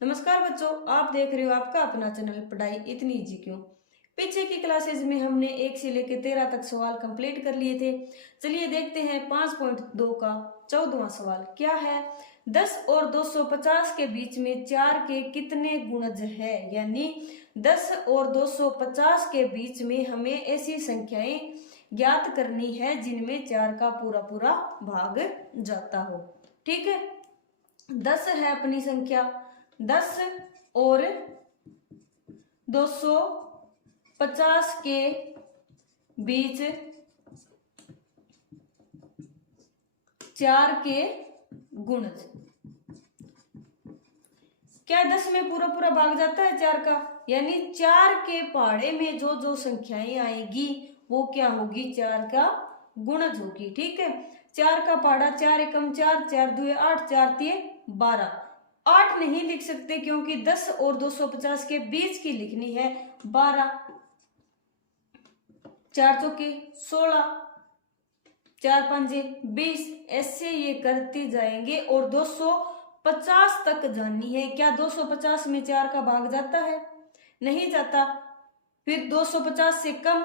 नमस्कार बच्चों, आप देख रहे हो आपका अपना चैनल पढ़ाई इतनी इजी क्यों। पीछे की क्लासेज में हमने 1 से लेकर 13 तक सवाल कंप्लीट कर लिए थे। चलिए देखते हैं 5.2 का 14वां सवाल क्या है। 10 और 250 के बीच में 4 के कितने गुणज है। यानी 10 और 250 के बीच में हमें ऐसी संख्याएं ज्ञात करनी है जिनमें 4 का पूरा पूरा भाग जाता हो। ठीक है, 10 है अपनी संख्या। 10 और 250 के बीच 4 के गुणज। क्या 10 में पूरा पूरा भाग जाता है 4 का। यानी 4 के पहाड़े में जो जो संख्याएं आएगी वो क्या होगी, 4 का गुणज होगी। ठीक है, 4 का पहाड़ा 4 एकम 4, 4 दुए 8, 4 तिये 12। 8 नहीं लिख सकते क्योंकि 10 और 250 के बीच की लिखनी है 12। 4 चौके 16, 4 पंजे 20, ऐसे ये करते जाएंगे और 250 तक जानी है। क्या 250 में 4 का भाग जाता है? नहीं जाता। फिर 250 से कम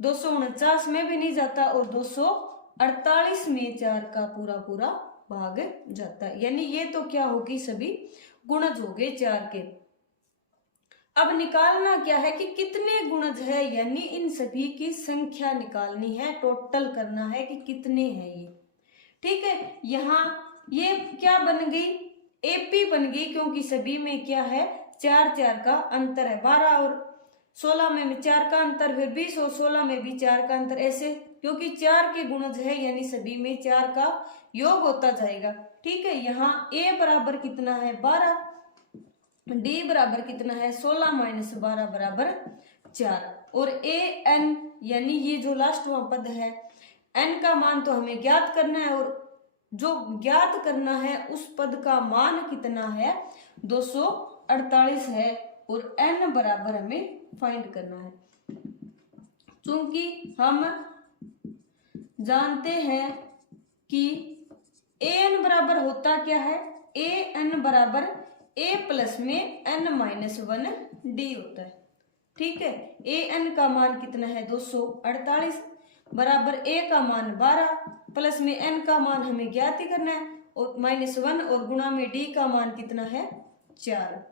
249 में भी नहीं जाता और 248 में 4 का पूरा पूरा भाग जाता है। यानी ये तो क्या होगी, सभी गुणज हो गए 4 के। अब निकालना क्या है कि कितने गुणज है, यानी इन सभी की संख्या निकालनी है, टोटल करना है कि कितने हैं ये। ठीक है, यहाँ ये क्या बन गई, एपी बन गई क्योंकि सभी में क्या है 4 4 का अंतर है। 12 और 16 में 4 का अंतर, फिर 20 और 16 में भी 4 का अंतर, ऐसे क्योंकि 4 के गुणज है यानी सभी में 4 का योग होता जाएगा। ठीक है, यहाँ ए बराबर कितना है 12, डी बराबर कितना है 16 माइनस 12 बराबर 4, और ए एन यानी ये जो लास्ट पद है एन का मान तो हमें ज्ञात करना है, और जो ज्ञात करना है उस पद का मान कितना है 248 है, और एन बराबर हमें फाइंड करना है। चूंकि हम जानते हैं कि ए एन बराबर होता क्या है, ए एन बराबर ए प्लस में एन माइनस 1 डी होता है। ठीक है, ए एन का मान कितना है 248 बराबर ए का मान 12 प्लस में एन का मान हमें ज्ञात ही करना है, और -1 और गुणा में डी का मान कितना है 4।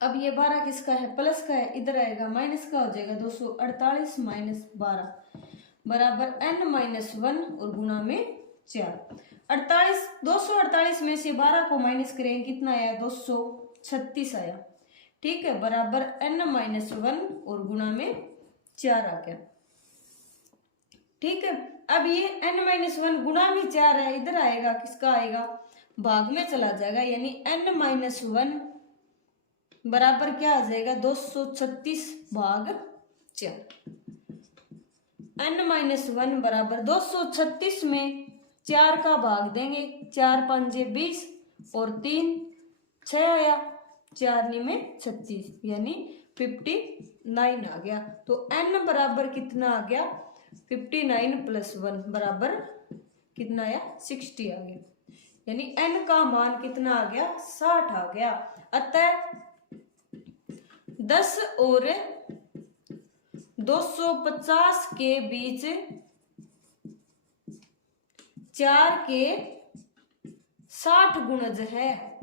अब ये 12 किसका है, प्लस का है, इधर आएगा माइनस का हो जाएगा 248 माइनस 12 बराबर एन माइनस 1 और गुणा में 4। 248 में से 12 को माइनस करेंगे कितना आया 236 आया। ठीक है, बराबर एन माइनस 1 और गुणा में 4 आ गया। ठीक है, अब ये n माइनस 1 गुणा में 4 है, इधर आएगा किसका आएगा, भाग में चला जाएगा, यानी n माइनस 1 बराबर क्या आ जाएगा 236 भाग 4। n माइनस 1 बराबर 236 में 4 का भाग देंगे, 4 पंजे 20 और 3 6 आया, 4 में 36 यानी 59 आ गया। तो n बराबर कितना आ गया 59 प्लस 1 बराबर कितना आया 60 आ गया, यानी n का मान कितना आ गया 60 आ गया। अतः 10 और 250 के बीच 4 के 60 गुणज है,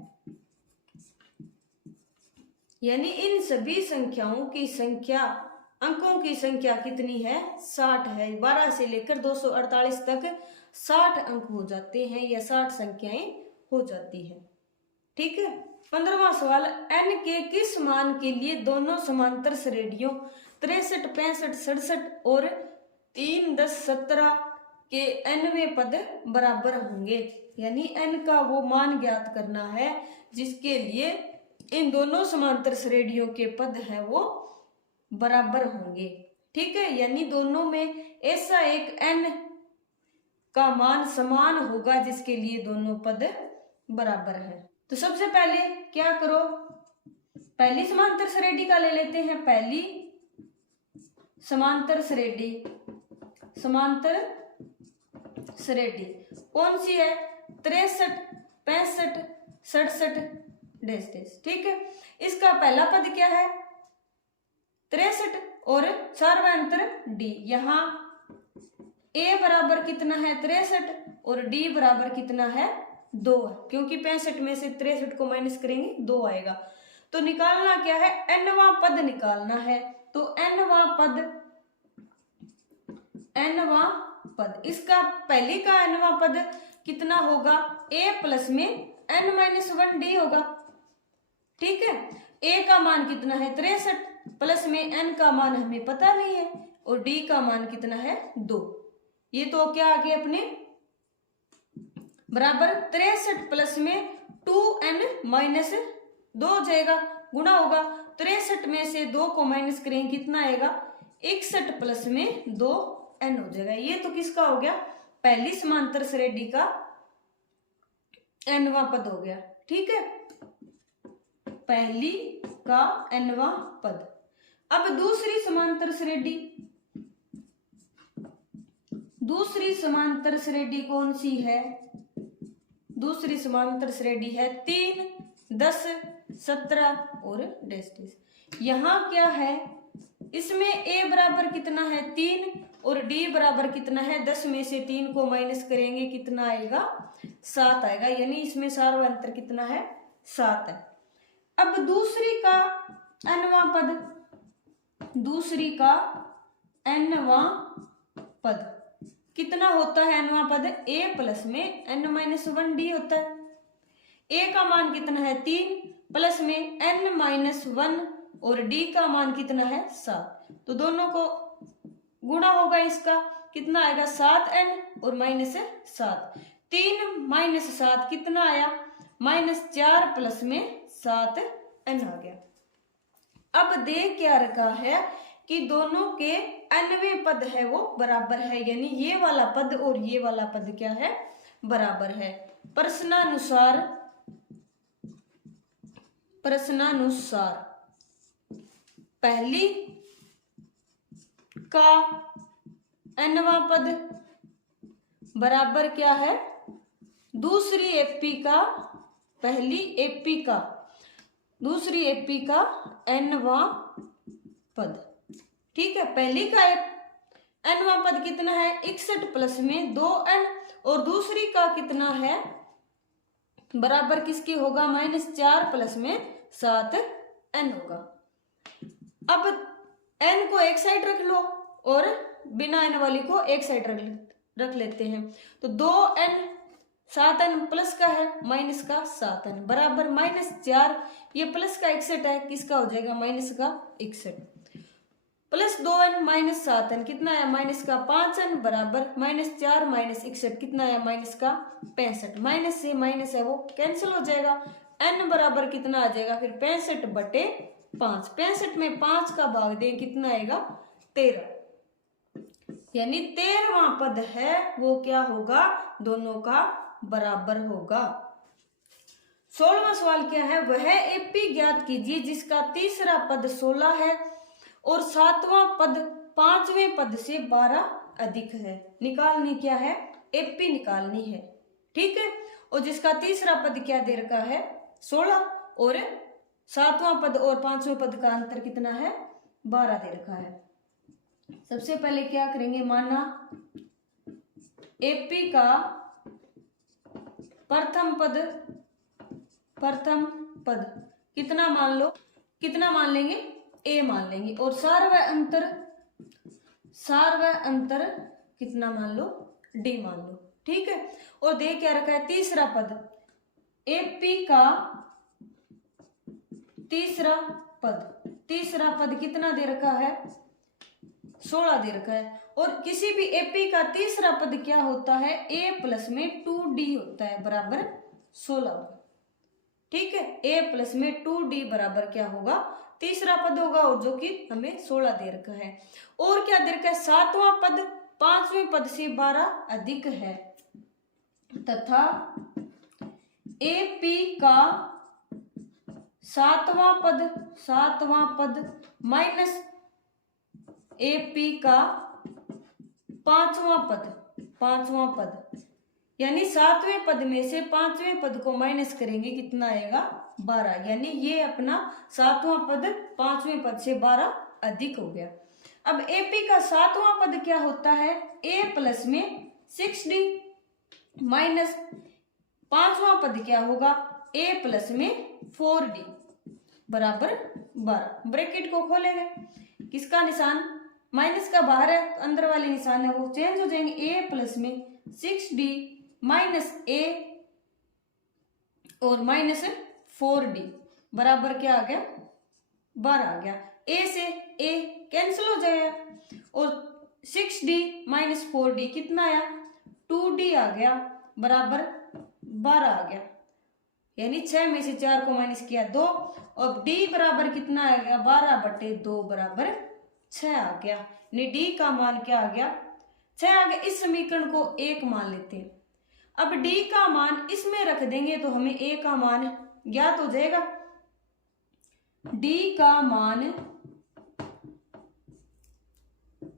यानी इन सभी संख्याओं की संख्या, अंकों की संख्या कितनी है 60 है। 12 से लेकर 248 तक 60 अंक हो जाते हैं या 60 संख्याएं हो जाती है। ठीक है, 15वां सवाल, n के किस मान के लिए दोनों समांतर श्रेणियों 63 65 67 और 3 10 17 के nवें पद बराबर होंगे। यानी n का वो मान ज्ञात करना है जिसके लिए इन दोनों समांतर श्रेणियों के पद हैं वो बराबर होंगे। ठीक है, यानी दोनों में ऐसा एक n का मान समान होगा जिसके लिए दोनों पद बराबर है। तो सबसे पहले क्या करो, पहली समांतर श्रेणी का ले लेते हैं। पहली समांतर श्रेणी, समांतर श्रेणी कौन सी है 63 65 67 डैश डैश। ठीक है, इसका पहला पद क्या है 63 और सार्वंतर डी। यहाँ a बराबर कितना है 63 और d बराबर कितना है 2 है, क्योंकि 65 में से 63 को माइनस करेंगे 2 आएगा। तो निकालना क्या है nवां पद निकालना है। तो nवां पद इसका पहले का nवां पद कितना होगा a प्लस में n-1d होगा। ठीक है, a का मान कितना है 63 प्लस में n का मान हमें पता नहीं है और d का मान कितना है 2। ये तो क्या आ गया अपने बराबर 63 प्लस में 2n-2 हो जाएगा, गुणा होगा 63 में से 2 को माइनस करेंगे कितना आएगा 61 प्लस में 2n हो जाएगा। ये तो किसका हो गया पहली समांतर श्रेणी का nवां पद हो गया। ठीक है, पहली का nवां पद। अब दूसरी समांतर श्रेणी कौन सी है? दूसरी समांतर श्रेणी है 3, 10, 17 और डैश डैश। यहाँ क्या है इसमें a बराबर कितना है 3 और d बराबर कितना है 10 में से 3 को माइनस करेंगे कितना आएगा 7 आएगा, यानी इसमें सार्वंतर कितना है 7 है। अब दूसरी का nवां पद कितना होता है nवां पद a प्लस में n-1d होता है। a का मान कितना है 3 प्लस में n-1 और d का मान कितना है 7, तो दोनों को गुणा होगा, इसका कितना आएगा 7n और -7। 3 - 7 कितना आया -4 प्लस में 7n आ गया। अब दे क्या रखा है कि दोनों के nवें पद है वो बराबर है, यानी ये वाला पद और ये वाला पद क्या है बराबर है। प्रश्नानुसार पहली का nवां पद बराबर क्या है दूसरी एपी का nवां पद। ठीक है, पहली का nवां पद कितना है 61 प्लस में 2n और दूसरी का कितना है बराबर किसके होगा -4 प्लस में 7n होगा। अब n को एक साइड रख लो और बिना n वाली को एक साइड रख लेते हैं, तो 2n 7n प्लस का है माइनस का 7n बराबर -4, ये प्लस का 61 है किसका हो जाएगा माइनस का 61 प्लस 2n - 7n कितना है माइनस का 5n बराबर -4 - 61 कितना है माइनस का 65। माइनस से माइनस है वो कैंसिल हो जाएगा, n बराबर कितना आ जाएगा फिर 65/5। 65 में 5 का भाग दें कितना आएगा 13, यानी 13वां पद है वो क्या होगा दोनों का बराबर होगा। 16वां सवाल क्या है वह एपी ज्ञात कीजिए जिसका तीसरा पद 16 है और 7वां पद 5वें पद से 12 अधिक है। निकालनी क्या है एपी निकालनी है। ठीक है, और जिसका तीसरा पद क्या दे रखा है 16 और 7वां पद और 5वें पद का अंतर कितना है 12 दे रखा है। सबसे पहले क्या करेंगे माना एपी का प्रथम पद कितना मान लेंगे a मान लेंगे और सार व अंतर कितना मान लो d मान लो। ठीक है, और दे क्या रखा है तीसरा पद एपी का तीसरा पद कितना दे रखा है 16 दे रखा है, और किसी भी एपी का तीसरा पद क्या होता है a प्लस में 2d होता है बराबर 16 होगा। ठीक है, a प्लस में 2d बराबर क्या होगा तीसरा पद होगा और जो कि हमें 16 दे रखा है। और क्या दे रखा है 7वां पद 5वें पद से 12 अधिक है तथा एपी का 7वां पद माइनस एपी का 5वां पद, यानी 7वें पद में से 5वें पद को माइनस करेंगे कितना आएगा 12, यानी ये अपना 7वां पद 5वें पद से 12 अधिक हो गया। अब एपी का 7वां पद क्या होता है, ए प्लस में 6d माइनस 5वां पद क्या होगा, ए प्लस में 4d बराबर 12। ब्रैकेट को खोलेंगे, किसका निशान माइनस का बाहर है तो अंदर वाले निशान है वो चेंज हो जाएंगे। ए प्लस में 6d माइनस ए और माइनस 4d बराबर क्या आ गया, 12 आ गया। ए से ए कैंसिल हो जाएगा और 6d माइनस 4d कितना आया, 2d आ गया बराबर 12 आ गया। यानी 6 में से 4 को माइनस किया 2 और d बराबर कितना आ गया, 12/2 बराबर 6 आ गया। यानी d का मान क्या आ गया, 6 आ गया। इस समीकरण को 1 मान लेते हैं। अब d का मान इसमें रख देंगे तो हमें a का मान ज्ञात हो जाएगा। d का मान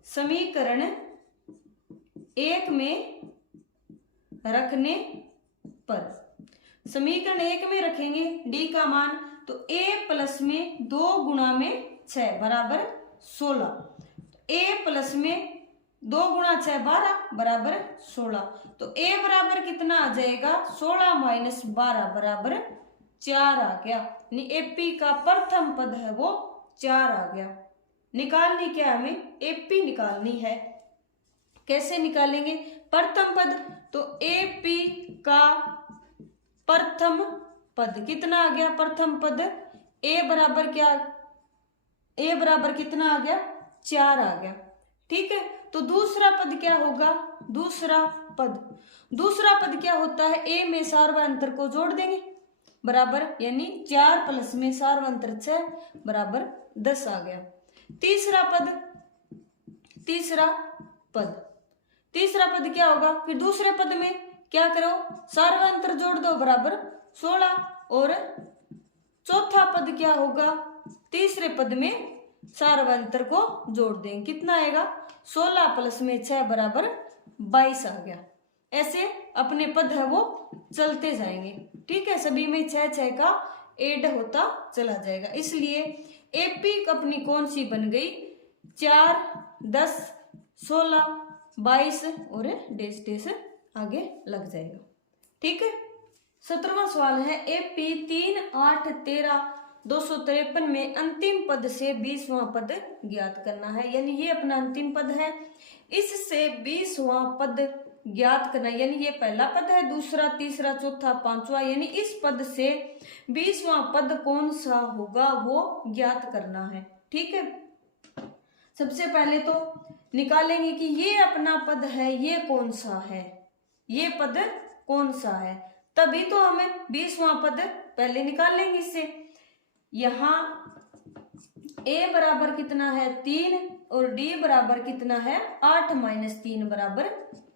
समीकरण 1 में रखने पर, समीकरण 1 में रखेंगे d का मान तो a प्लस में 2 गुणा में 6 बराबर 16, a प्लस में 2 गुणा 6 12 बराबर 16, तो a बराबर कितना आ जाएगा, 16 माइनस 12 बराबर 4 आ गया। यानी एपी का प्रथम पद है वो 4 आ गया। निकालनी क्या हमें, एपी निकालनी है। कैसे निकालेंगे प्रथम पद, तो एपी का प्रथम पद कितना आ गया, प्रथम पद a बराबर क्या, a बराबर कितना आ गया, 4 आ गया। ठीक है, तो दूसरा पद क्या होगा, दूसरा पद क्या होता है, a में सार्वंतर को जोड़ देंगे बराबर, यानी 4 प्लस में सार्वंतर 6 बराबर 10 आ गया। तीसरा पद क्या होगा, फिर दूसरे पद में क्या करो, सार्वंतर जोड़ दो बराबर 16, और चौथा पद क्या होगा, तीसरे पद में सार्वंतर को जोड़ देंगे, कितना आएगा, 16 प्लस में 6 बराबर 22 आ गया। ऐसे अपने पद है वो चलते जाएंगे। ठीक है, सभी में 6 का ऐड होता चला जाएगा। इसलिए एपी अपनी कौन सी बन गई, 4 10 16 22 और डेस डेस आगे लग जाएगा। ठीक है, 17वां सवाल है, एपी 3 8 13 253 में अंतिम पद से 20वां पद ज्ञात करना है। यानी ये अपना अंतिम पद है, इससे 20वां पद ज्ञात करना, यानी ये पहला पद है, दूसरा तीसरा चौथा पांचवा, यानी इस पद से 20वां पद कौन सा होगा वो ज्ञात करना है। ठीक है, सबसे पहले तो निकालेंगे कि ये अपना पद है, ये कौन सा है, ये पद कौन सा है, तभी तो हमें 20वां पद पहले निकाल लेंगे। इससे यहाँ a बराबर कितना है 3 और d बराबर कितना है 8 माइनस 3 बराबर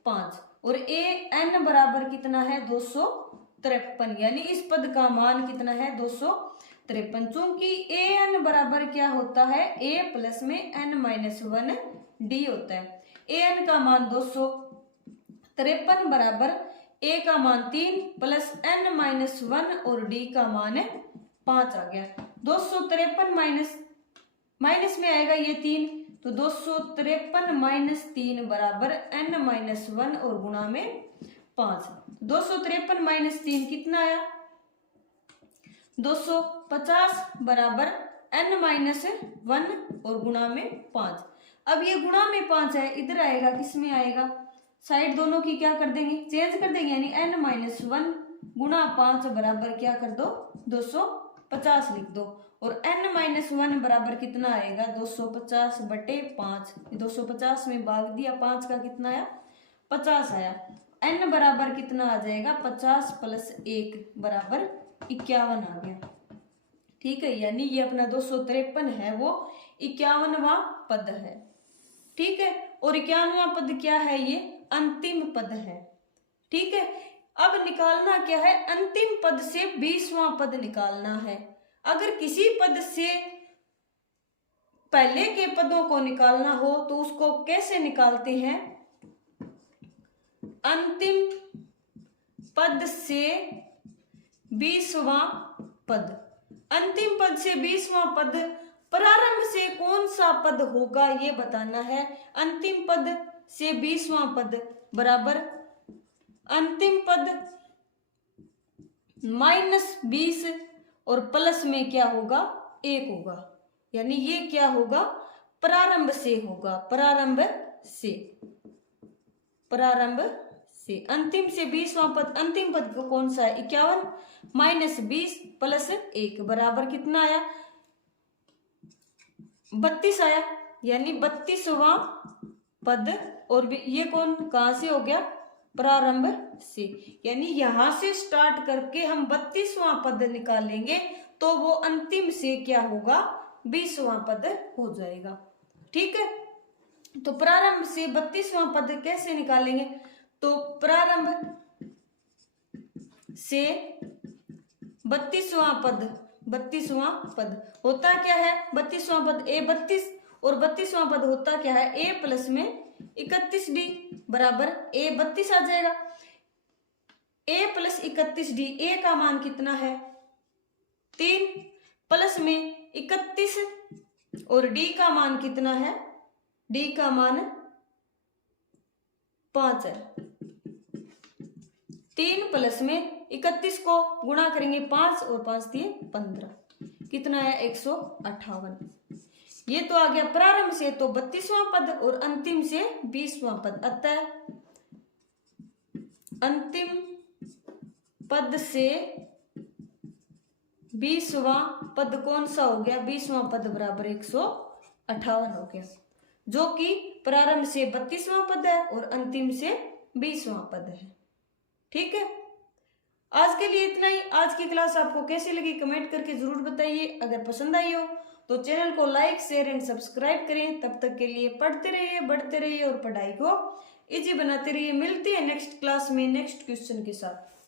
5 और a n बराबर कितना है 253, यानी इस पद का मान कितना है 253। चूंकि a n बराबर क्या होता है, a प्लस में n माइनस 1 d होता है। a n का मान 253 बराबर a का मान 3 प्लस n माइनस 1 और d का मान 5 आ गया। 253 माइनस में आएगा ये 3, तो 253 माइनस 3 बराबर n माइनस 1 और गुणा में 5। 253 माइनस 3 कितना आया, 250 बराबर n माइनस 1 और गुणा में 5। अब ये गुणा में 5 है, इधर आएगा, किस में आएगा, साइड दोनों की क्या कर देंगे, चेंज कर देंगे, यानी n माइनस 1 गुणा 5 बराबर क्या कर दो 250 लिख दो, और n माइनस 1 बराबर कितना आएगा 250/5, 250 में भाग दिया, 5 का कितना आया 50 आया। n बराबर कितना आ जाएगा 50 प्लस 1 बराबर 51 आ गया। ठीक है, यानी ये अपना 253 है वो 51वां पद है। ठीक है, और 51वां पद क्या है, ये अंतिम पद है। ठीक है, अब निकालना क्या है, अंतिम पद से 20वां पद निकालना है। अगर किसी पद से पहले के पदों को निकालना हो तो उसको कैसे निकालते हैं, अंतिम पद से 20वां पद। अंतिम पद से 20वां पद प्रारंभ से कौन सा पद होगा ये बताना है। अंतिम पद से 20वां पद बराबर अंतिम पद -20 और प्लस में क्या होगा 1 होगा, यानी ये क्या होगा प्रारंभ से होगा, प्रारंभ से अंतिम से 20वां पद, अंतिम पद को कौन सा है 51 -20 प्लस 1 बराबर कितना आया 32 आया, यानी 32वां पद। और ये कौन कहां से हो गया प्रारंभ से, यानी यहां से स्टार्ट करके हम 32वां पद निकालेंगे तो वो अंतिम से क्या होगा 20वां पद हो जाएगा। ठीक है, तो प्रारंभ से 32वां पद कैसे निकालेंगे, तो प्रारंभ से 32वां पद होता क्या है 32वां पद A32 और 32वां पद होता क्या है A प्लस में 31D बराबर A32 आ जाएगा। A प्लस 31D, A का मान कितना है 3 प्लस में 31 और D का मान कितना है, D का मान 5 है। 3 प्लस में 31 को गुणा करेंगे 5 और 5 दिए 15, कितना है 158। ये तो आ गया प्रारंभ से तो 32वां पद और अंतिम से 20वां पद। अतः अंतिम पद से 20वां पद कौन सा हो गया 20वां पद बराबर 158 हो गया, जो कि प्रारंभ से 32वां पद है और अंतिम से 20वां पद है। ठीक है, आज के लिए इतना ही। आज की क्लास आपको कैसी लगी कमेंट करके जरूर बताइए। अगर पसंद आई हो तो चैनल को लाइक शेयर एंड सब्सक्राइब करें। तब तक के लिए पढ़ते रहिए, बढ़ते रहिए और पढ़ाई को इजी बनाते रहिए। मिलती है नेक्स्ट क्लास में नेक्स्ट क्वेश्चन के साथ।